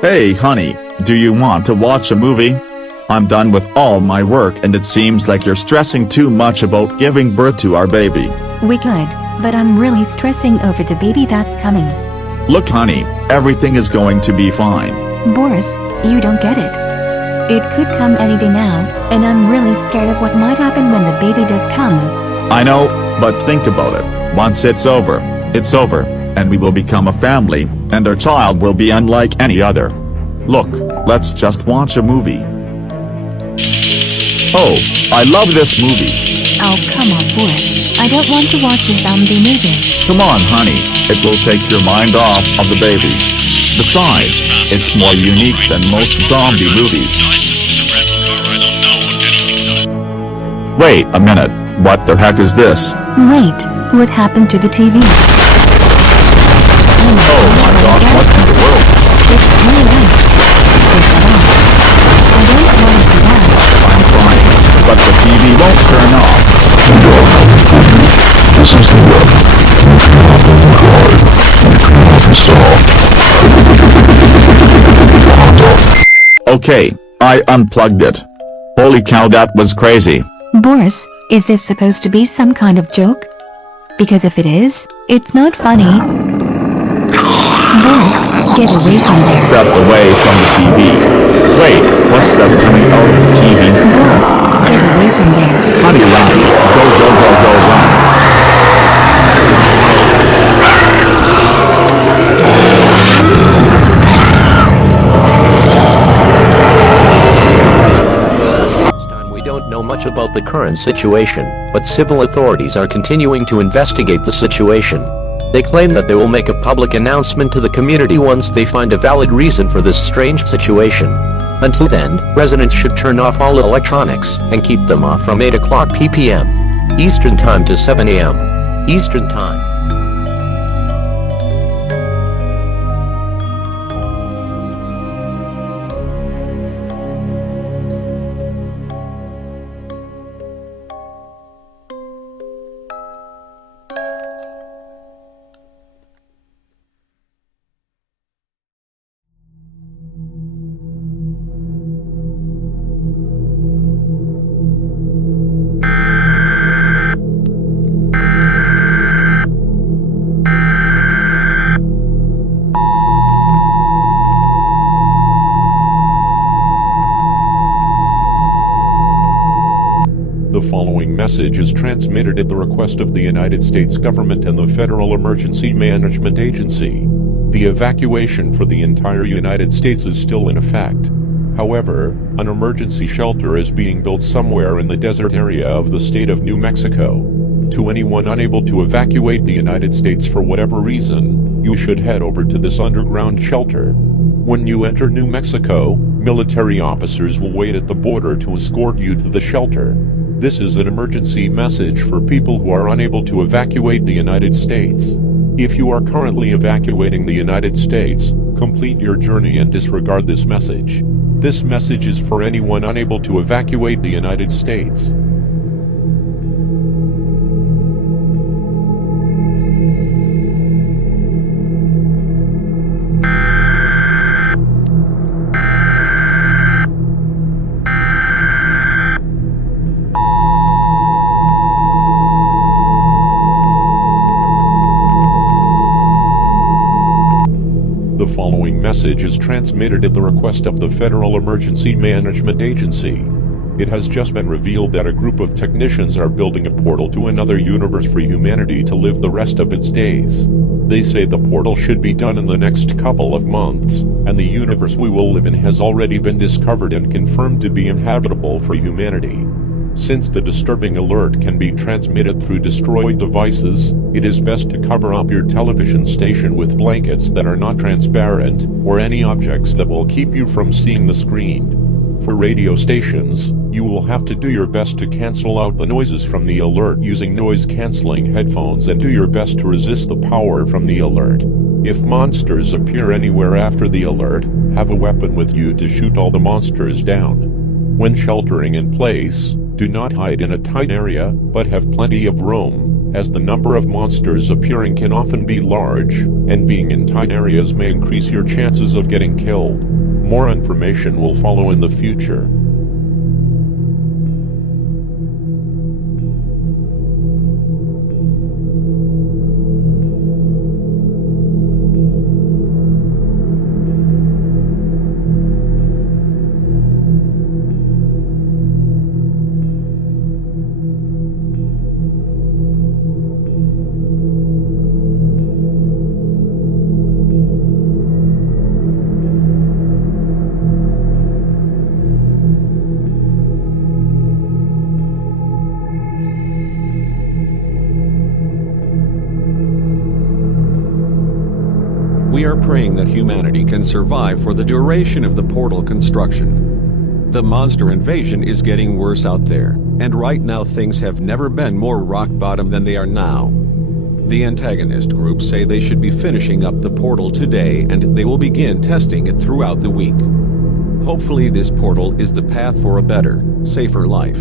Hey honey, do you want to watch a movie? I'm done with all my work and it seems like you're stressing too much about giving birth to our baby. We could, but I'm really stressing over the baby that's coming. Look honey, everything is going to be fine. Boris, you don't get it. It could come any day now, and I'm really scared of what might happen when the baby does come. I know, but think about it. Once it's over, and we will become a family, and our child will be unlike any other. Look, let's just watch a movie. Oh, I love this movie. Oh come on Boris, I don't want to watch a zombie movie. Come on honey, it will take your mind off of the baby. Besides, it's more unique than most zombie movies. Wait a minute, what the heck is this? Wait, what happened to the TV? Oh my gosh, what in the world? It's really loud. Take that off. I don't want to see that. I'm trying, but the TV won't turn off. This is the web. You cannot override. You cannot install. Okay, I unplugged it. Holy cow, that was crazy. Boris, is this supposed to be some kind of joke? Because if it is, it's not funny. Boris, get away from there. Step away from the TV. Wait, what's that coming out of the TV? Boris, get away from there. Honey, run. Go, run. We don't know much about the current situation, but civil authorities are continuing to investigate the situation. They claim that they will make a public announcement to the community once they find a valid reason for this strange situation. Until then, residents should turn off all electronics and keep them off from 8 o'clock p.m. Eastern Time to 7 a.m. Eastern Time. The following message is transmitted at the request of the United States government and the Federal Emergency Management Agency. The evacuation for the entire United States is still in effect. However, an emergency shelter is being built somewhere in the desert area of the state of New Mexico. To anyone unable to evacuate the United States for whatever reason, you should head over to this underground shelter. When you enter New Mexico, military officers will wait at the border to escort you to the shelter. This is an emergency message for people who are unable to evacuate the United States. If you are currently evacuating the United States, complete your journey and disregard this message. This message is for anyone unable to evacuate the United States. The following message is transmitted at the request of the Federal Emergency Management Agency. It has just been revealed that a group of technicians are building a portal to another universe for humanity to live the rest of its days. They say the portal should be done in the next couple of months, and the universe we will live in has already been discovered and confirmed to be inhabitable for humanity. Since the disturbing alert can be transmitted through destroyed devices, it is best to cover up your television station with blankets that are not transparent, or any objects that will keep you from seeing the screen. For radio stations, you will have to do your best to cancel out the noises from the alert using noise-canceling headphones and do your best to resist the power from the alert. If monsters appear anywhere after the alert, have a weapon with you to shoot all the monsters down. When sheltering in place, do not hide in a tight area, but have plenty of room. as the number of monsters appearing can often be large, and being in tight areas may increase your chances of getting killed. More information will follow in the future. We are praying that humanity can survive for the duration of the portal construction. The monster invasion is getting worse out there, and right now things have never been more rock bottom than they are now. The antagonist groups say they should be finishing up the portal today and they will begin testing it throughout the week. Hopefully this portal is the path for a better, safer life.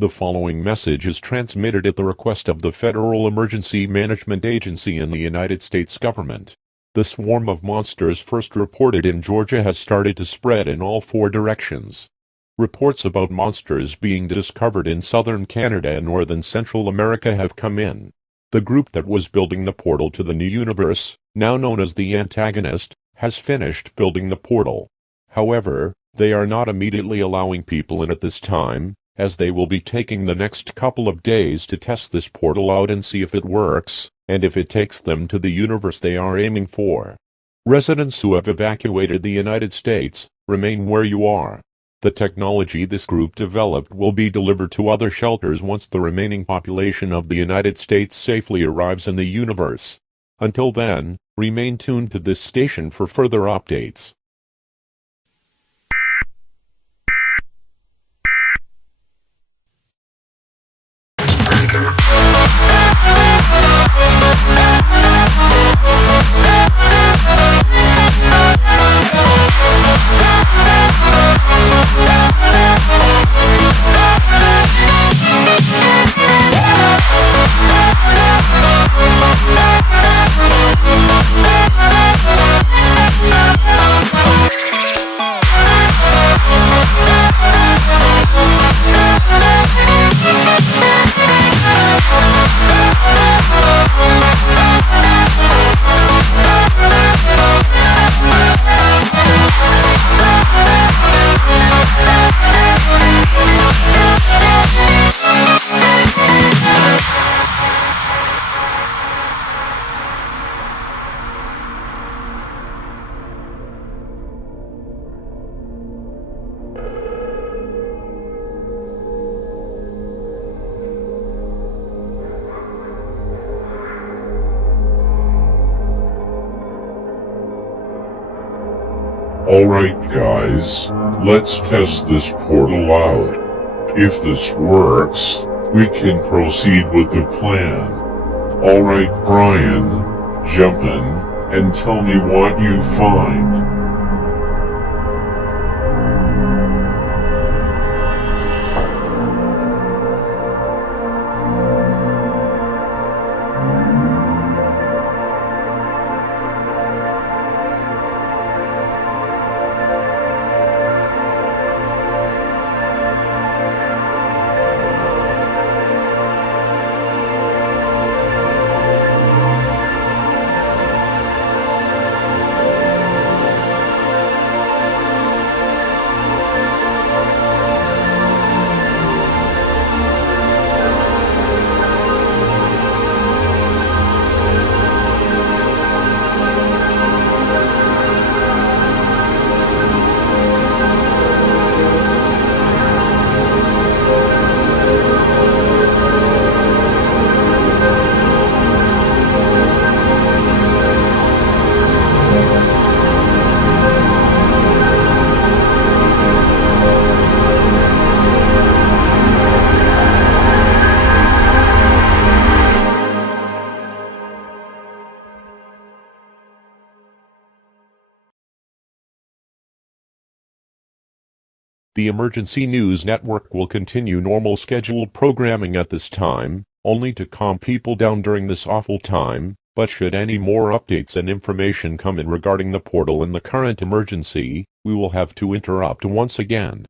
The following message is transmitted at the request of the Federal Emergency Management Agency in the United States government. The swarm of monsters first reported in Georgia has started to spread in all 4 directions. Reports about monsters being discovered in southern Canada and northern Central America have come in. The group that was building the portal to the new universe, now known as the antagonist, has finished building the portal. However, they are not immediately allowing people in at this time, as they will be taking the next couple of days to test this portal out and see if it works, and if it takes them to the universe they are aiming for. Residents who have evacuated the United States, remain where you are. The technology this group developed will be delivered to other shelters once the remaining population of the United States safely arrives in the universe. Until then, remain tuned to this station for further updates. Yeah. Alright guys, let's test this portal out. If this works, we can proceed with the plan. Alright Brian, jump in, and tell me what you find. The Emergency News Network will continue normal scheduled programming at this time, only to calm people down during this awful time, but should any more updates and information come in regarding the portal and the current emergency, we will have to interrupt once again.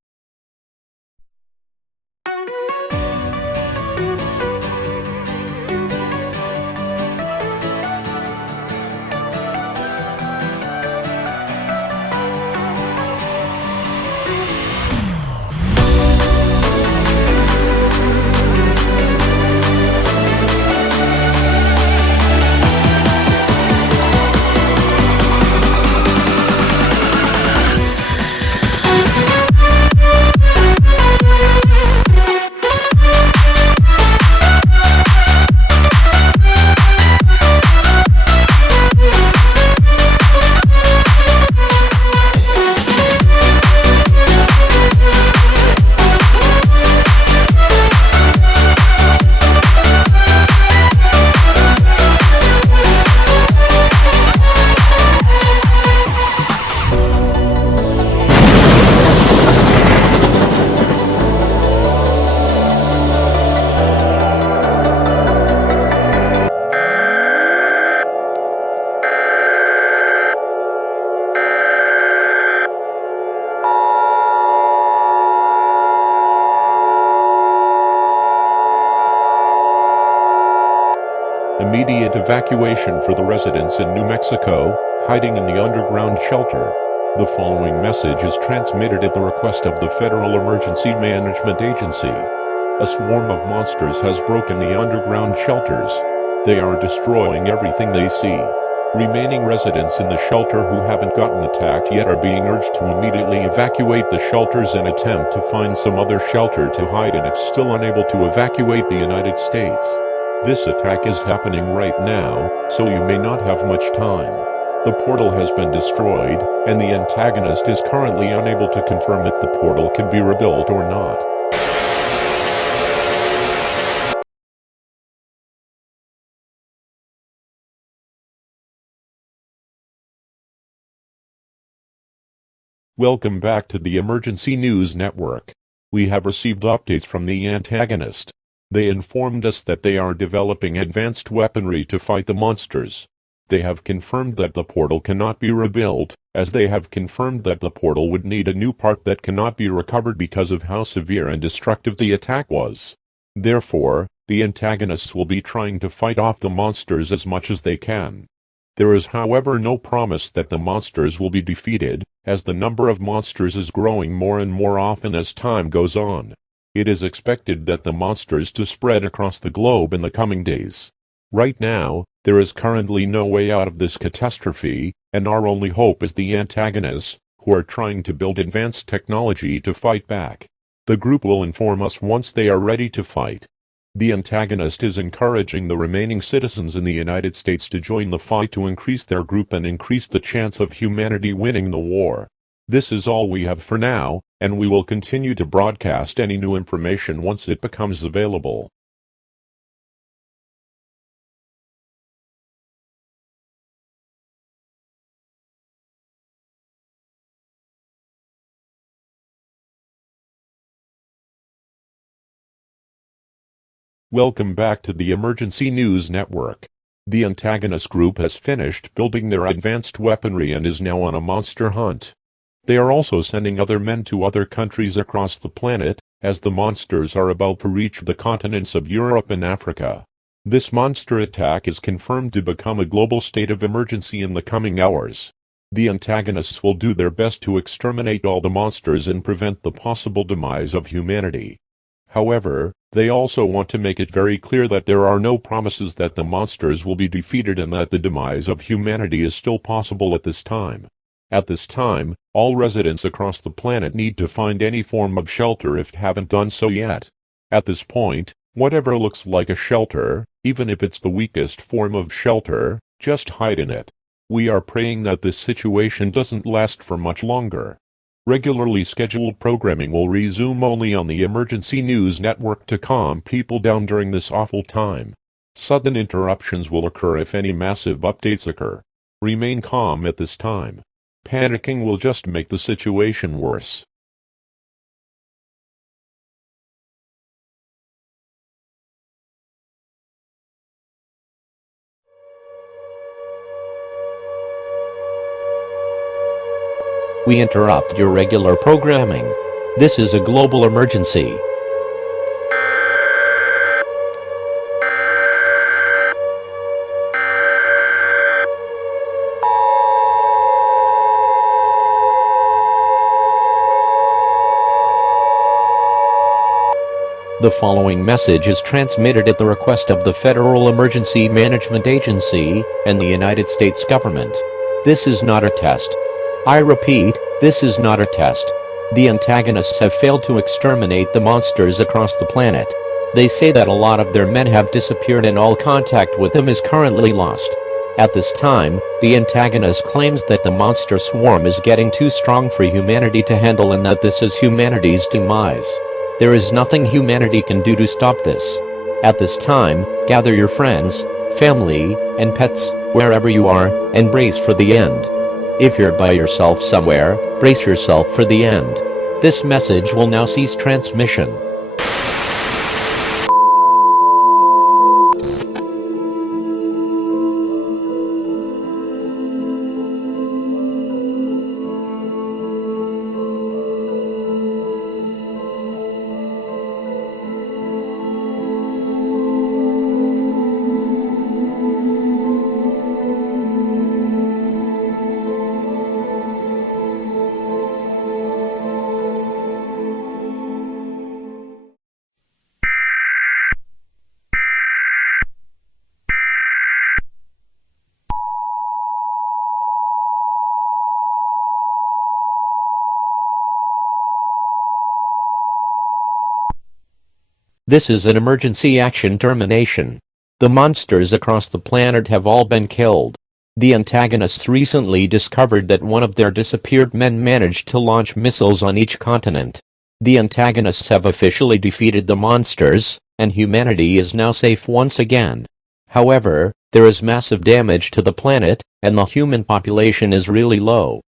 Immediate evacuation for the residents in New Mexico, hiding in the underground shelter. The following message is transmitted at the request of the Federal Emergency Management Agency. A swarm of monsters has broken the underground shelters. They are destroying everything they see. Remaining residents in the shelter who haven't gotten attacked yet are being urged to immediately evacuate the shelters and attempt to find some other shelter to hide in if still unable to evacuate the United States. This attack is happening right now, so you may not have much time. The portal has been destroyed, and the antagonist is currently unable to confirm if the portal can be rebuilt or not. Welcome back to the Emergency News Network. We have received updates from the antagonist. They informed us that they are developing advanced weaponry to fight the monsters. They have confirmed that the portal cannot be rebuilt, as they have confirmed that the portal would need a new part that cannot be recovered because of how severe and destructive the attack was. Therefore, the antagonists will be trying to fight off the monsters as much as they can. There is however no promise that the monsters will be defeated, as the number of monsters is growing more and more often as time goes on. It is expected that the monsters to spread across the globe in the coming days. Right now, there is currently no way out of this catastrophe, and our only hope is the antagonists, who are trying to build advanced technology to fight back. The group will inform us once they are ready to fight. The antagonist is encouraging the remaining citizens in the United States to join the fight to increase their group and increase the chance of humanity winning the war. This is all we have for now, and we will continue to broadcast any new information once it becomes available. Welcome back to the Emergency News Network. The antagonist group has finished building their advanced weaponry and is now on a monster hunt. They are also sending other men to other countries across the planet, as the monsters are about to reach the continents of Europe and Africa. This monster attack is confirmed to become a global state of emergency in the coming hours. The antagonists will do their best to exterminate all the monsters and prevent the possible demise of humanity. However, they also want to make it very clear that there are no promises that the monsters will be defeated and that the demise of humanity is still possible at this time. At this time, all residents across the planet need to find any form of shelter if haven't done so yet. At this point, whatever looks like a shelter, even if it's the weakest form of shelter, just hide in it. We are praying that this situation doesn't last for much longer. Regularly scheduled programming will resume only on the Emergency News Network to calm people down during this awful time. Sudden interruptions will occur if any massive updates occur. Remain calm at this time. Panicking will just make the situation worse. We interrupt your regular programming. This is a global emergency. The following message is transmitted at the request of the Federal Emergency Management Agency and the United States government. This is not a test. I repeat, this is not a test. The antagonists have failed to exterminate the monsters across the planet. They say that a lot of their men have disappeared and all contact with them is currently lost. At this time, the antagonist claims that the monster swarm is getting too strong for humanity to handle and that this is humanity's demise. There is nothing humanity can do to stop this. At this time, gather your friends, family, and pets, wherever you are, and brace for the end. If you're by yourself somewhere, brace yourself for the end. This message will now cease transmission. This is an emergency action termination. The monsters across the planet have all been killed. The antagonists recently discovered that one of their disappeared men managed to launch missiles on each continent. The antagonists have officially defeated the monsters, and humanity is now safe once again. However, there is massive damage to the planet, and the human population is really low.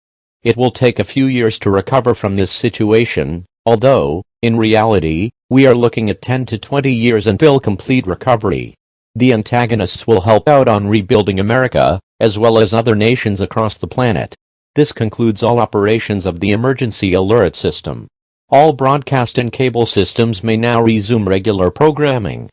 It will take a few years to recover from this situation, although, in reality, we are looking at 10 to 20 years until complete recovery. The antagonists will help out on rebuilding America, as well as other nations across the planet. This concludes all operations of the emergency alert system. All broadcast and cable systems may now resume regular programming.